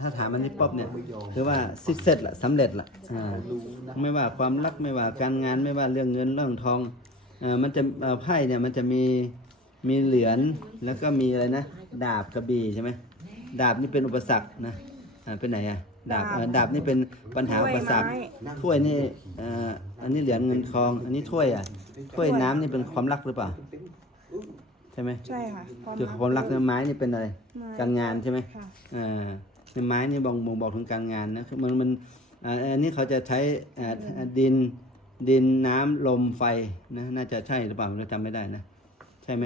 ถ้าถามอันนี้ป๊อบเนี่ยคือว่าซิกเซตละสำเร็จละอ่าไม่ว่าความรักไม่ว่าการงานไม่ว่าเรื่องเงินเรื่องทองเอ่อมันจะเอ่อไพ่เนี่ยมันจะมีมีเหรียญแล้วก็มีอะไรนะดาบกระบี่ใช่ไหมดาบนี่เป็นอุปสรรคนะอ่าเป็นไหนอะดาบเอ่อดาบนี่เป็นปัญหาอุปสรรคถ้วยนี่เอ่ออันนี้เหรียญเงินทอง อันนี้ถ้วยอะถ้วยน้ำนี่เป็นความรักหรือเปล่าใช่ไหม ใช่ค่ะความคือรักความรักเนี่ยไม้นี่เป็นอะไรไม้การงานใช่ไหมค่ะ อ่าใน ไม้นี่บ่งบ่งบอกถึงการงานนะคือมันมันอ่าอันนี้เขาจะใช้อ่าดินดินน้ำลมไฟนะน่าจะใช่หรือเปล่าเราจำไม่ได้นะ ใช่ไหม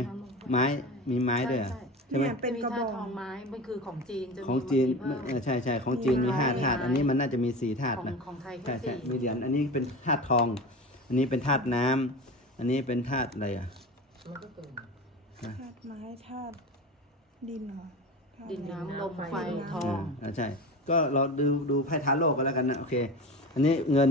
ไม้มีไม้ด้วยเหรอใช่ไหมเนี่ยเป็นมีกระบธาอตุทองกไม้มันคือของจีนจะมีของจีนมามีเอเพิ่อใช่ใช่ของจีนมีห้าธาตุอันนี้มันน่าจะมีสี่ธาตุของนะของไทยก็ใช่ใช่สี่มีเหรียญอันนี้เป็นธาตุทอง อันนี้เป็นธาตุน้ำอันนี้เป็นธาตุอะไรอะธาตุไม้ธาตุดินเหรอธาตุ ดินน้ำลมไฟทองอ่าใช่ ก็เราดูดูไพ่ท้าโลกกันแล้วกันนะโอเค อันนี้เงิน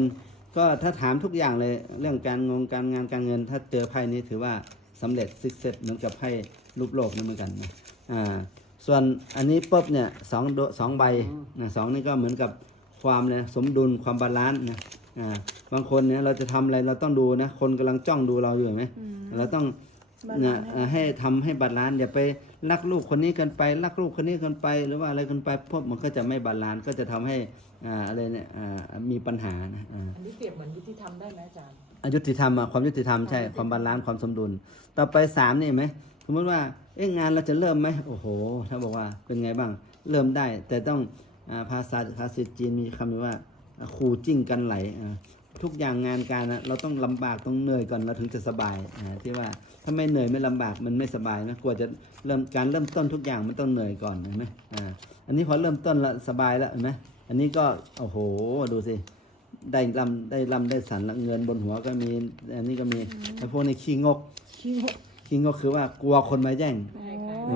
ก็ถ้าถามทุกอย่างเลยเรื่องการงงการงานการเงิน ถ้าเจอไพ่นี้ถือว่าสำเร็จซิกเซตเหมือนกับไพ่รูปโลกนี่เหมือนกันนะอ่าส่วนอันนี้ปุ๊บเนี่ยสองโดสองใบนะสองนี่ก็เหมือนกับความเนี่ยสมดุลความบาลานซ์นะอ่าบางคนเนี่ยเราจะทำอะไรเราต้องดูนะคนกำลังจ้องดูเราอยู่เห็นไหมอืมเราต้องบานะลานซ์เอ่อให้ทำให้บาลานซ์อย่าไป รักลูกคนนี้กันไปรักลูกคนนี้กันไป หรือว่าอะไรกันไปพวกมันก็จะไม่บาลานซ์ก็จะทำให้อ่าอะไรเนี่ยอ่ามีปัญหานะอ่าอันนี้เปรียบเหมือนยุติธรรมได้ไหมอาจารย์อายุติธรรมอะความยุติธรรมใช่ความบาลานซ์ความสมดุล ต่อไปสามนี่เห็นไหมสมมติว่าเอ๊ะงานเราจะเริ่มไหมโอ้โห ถ้าบอกว่าเป็นไงบ้างเริ่มได้ แต่ต้องอาภาษาภาษาจีนมีคำว่าขู่จิ้งกันไหลอ่า ทุกอย่างงานการนะเราต้องลำบากต้องเหนื่อยก่อนเราถึงจะสบายอ่าที่ว่าถ้าไม่เหนื่อยไม่ลำบากมันไม่สบายนะกว่าจะเริ่มการเริ่มต้นทุกอย่างมันต้องเหนื่อยก่อนเห็นไหมอ่าอันนี้พอเริ่มต้นละสบายแล้วเห็นไหมอันนี้ก็โอ้โหดูสิได้ลำได้ลำได้สันละเงินบนหัวก็มี อันนี้ก็มีไอ้พวกนี้ขี้งกขี้งกขี้งกคือว่ากลัวคนมาแย่ง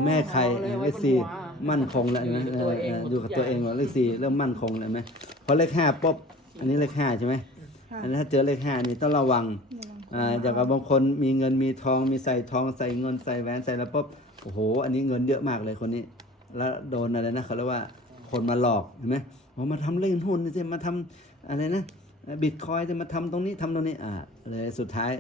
ไม่ให้ใครเอาเลยไว้เลขบนสี่หัวมั่นคงแล้วเห็นไหมเออเอออยู่กับตัวเองว่าเลขสี่เริ่มมั่นคงแล้วเห็นไหมพอเลขห้าปุ๊บอันนี้เลขห้าใช่ไหมค่ะ อันนี้ถ้าเจอเลขห้านี่ต้องระวังระวังอ่าจากกับบางคนมีเงินมีทองมีใส่ทองใส่เงินใส่แหวนใส่แล้วปุ๊บโอ้โห อันนี้เงินเยอะมากเลยคนนี้ แล้วโดนอะไรนะเขาเรียกว่าคนมาหลอกเห็นไหมว่ามาทำเล่นหุ้นนี่สิมาทำอะไรนะบิตคอยจะมาทำตรงนี้ทำตรงนี้อ่าเลยสุดท้าย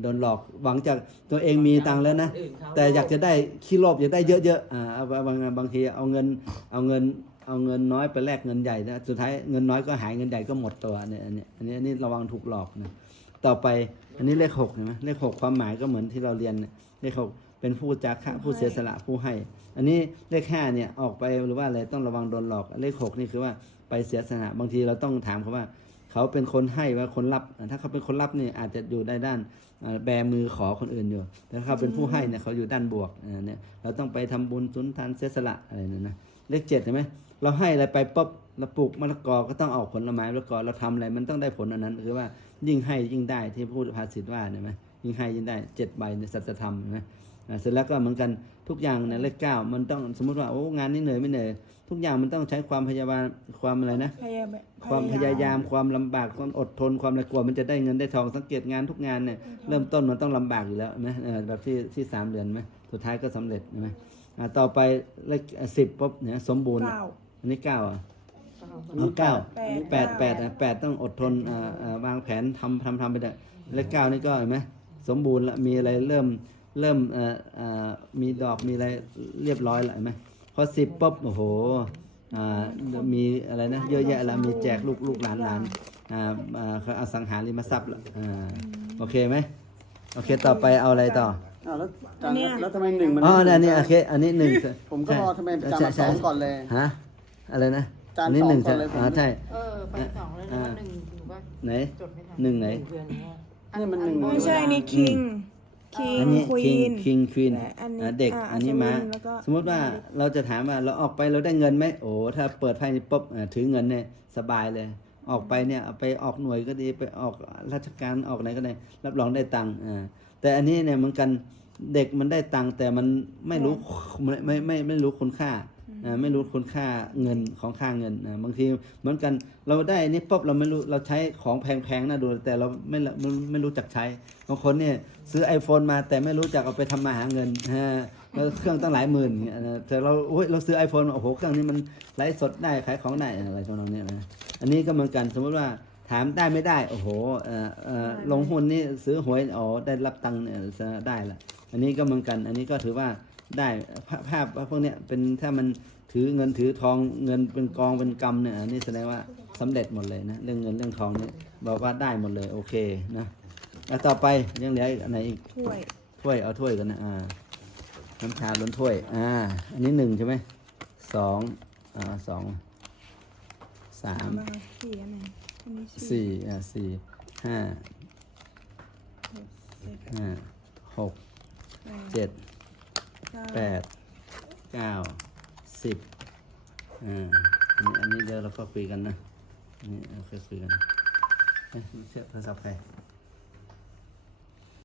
โดนหลอกหวังจากตัวเองมีตังค์แล้วนะคนอื่นเขาแต่อยากจะได้ขี้โลภอยากได้เยอะๆอ่าเอาบางบางทีเอาเงินเอาเงิน เอาเงินน้อยไปแลกเงินใหญ่นะสุดท้ายเงินน้อยก็หายเงินใหญ่ก็หมดตัวเนี่ยอันนี้อันนี้อันนี้ระวังถูกหลอกนะต่อไปอันนี้เลขหกเห็นไหมเลขหกความหมายก็เหมือนที่เราเรียนเลขหกเป็นผู้จาคะผู้เสียสละผู้ให้ อันนี้เลขห้าเนี่ยออกไปหรือว่าอะไรต้องระวังโดนหลอก เลขหกนี่คือว่าไปเสียสละบางทีเราต้องถามเขาว่า เขาเป็นคนให้ว่าคนรับ ถ้าเขาเป็นคนรับนี่อาจจะอยู่ได้ด้านแบมือขอคนอื่นอยู่แต่ถ้าเขาเป็นผู้ให้เนี่ยเขาอยู่ด้านบวกอ่าเนี่ยเราต้องไปทำบุญสุนทานเสียสละอะไรเนี่ยนะ เลขเจ็ดเห็นไหมเราให้อะไรไปปุ๊บเราปลูกมะละกอก็ต้องออกผลไม้มะละกอเราทำอะไรมันต้องได้ผลอันนั้น คือว่ายิ่งให้ยิ่งได้ที่พูดภาษิตว่าเนี่ยไหมยิ่งให้ยิ่งได้เจ็ดใบในสัจธรรมนะ เสร็จแล้วก็เหมือนกันทุกอย่างในยเลขเก้ามันต้องสมมุติว่าโอ้งานนี้เหนื่อยไม่เหนื่อยทุกอย่างมันต้องใช้ความพยายามความอะไรนะพยายามความพยายามความลำบากความอดทนความอะไรกลัวมันจะได้เงินได้ทองสังเกตงานทุกงานเนี่ยเริ่มต้นมันต้องลำบากอยู่แล้วไหมเออแบบที่ที่สามเดือนไหมสุดท้ายก็สำเร็จใช่ไหมอ่าต่อไปเลขสิบปุ๊บเนี่ยสมบูรณ์เก้าอันนี้เก้าอะเอาเก้าแปดแปดแปดอะแปดต้องอดทนอ่าอ่าวางแผนทำทำทำไปได้เลขเก้านี่ก็เห็นไหมสมบูรณ์ละมีอะไรเริ่ม เริ่มเอ่อเอ่อมีดอกมีอะไรเรียบร้อยละเห็นไหมพอสิบปุ๊บโอ้โหอ่ามีอะไรนะเยอะแยะแล้วมีแจกลูกลูกหลานหลานอ่าอ่าเขาเอาสังหาริมทรัพย์ละอ่าโอเคไหมโอเคต่อไปเอาอะไรต่ออ้าวแล้วอาจารย์ครับแล้วทำไมหนึ่งมันอ๋อเนี่ยอันนี้โอเคอันนี้หนึ่งผมก็รอทำไมอาจารย์ใช่มาสใช่องก่อนเลย ฮะอะไรนะอาจารย์อันนี้หนึ่งสองก่อนเลยผม อ่าใช่ เออไปสองเลยนะว่า หนึ่งถือว่าไหนจดไม่ทันหนึ่งไหน เดือนนี้นี่มันหนึ่ง ไม่ใช่นี่คิง คิงอันนี้ควีคิงน คิงควีนและอันนี้เด็กอ่าอันนี้มาอัศวินแล้วก็ สมมติว่าเราจะถามว่าเราออกไปเราได้เงินไหมโอ้ถ้าเปิดไพ่นี่ปุ๊บอ่าถือเงินเนี่ยสบายเลย ออกไปเนี่ยเอาไปออกหน่วยก็ดีไปออกราชการออกไหนก็ได้รับรองได้ตังค์อ่าแต่อันนี้เนี่ยเหมือนกันเด็กมันได้ตังค์แต่มันไม่รู้ไม่ไม่ไม่ไม่รู้คุณค่า อ่าไม่รู้คุณค่าเงินของค่าเงินอ่าบางทีเหมือนกันเราได้อันนี่ปุ๊บเราไม่รู้เราใช้ของแพงๆนะดูแต่เราไม่ละไม่ไม่รู้จักใช้บางคนเนี่ยซื้อ iPhone มาแต่ไม่รู้จักเอาไปทำมาหาเงินฮะแล้วเครื่องตั้งหลายหมื่นอย่างเงี้ยนะแต่เราโอ้ยเราซื้อ iPhone โอ้โหเครื่องนี้มันไลฟ์สดได้ขายของได้อะไรตรงนั้นเนี่ยนะอันนี้ก็เหมือนกันสมมติว่าถามได้ไม่ได้ โอ้โหเอ่อเอ่อลงหุ้นนี่ซื้อหวยอ๋อได้รับตังค์เนี่ยได้ละอันนี้ก็เหมือนกัน อันนี้ก็ถือว่า ได้ภาภาพพวกเนี้ยเป็นถ้ามันถือเงินถือทองเงินเป็นกองเป็นกำเนี่ยอันนี้แสดงว่าสำเร็จหมดเลยนะเรื่องเงินเรื่องทองเนี่ยบอกว่าได้หมดเลยโอเคนะแล้วต่อไปยังเหลืออีกอันไหนอีกถ้วยถ้วยเอาถ้วยกันนะอ่าน้ำชาล้นถ้วยอ่าอันนี้หนึ่งใช่ไหมสองอ่าสองสามบางสี่อันไหนอันนี้สี่อ่าสี่ห้าหกเจ็ดห้าหกแปดเจ็ดเก้า แปดเก้าสิบอ่าอันนี้อันนี้เดี๋ยวเราก็คุยกันนะอันนี้เราค่อยคุยกันเฮ้ยเชื่อโทรศัพท์ใคร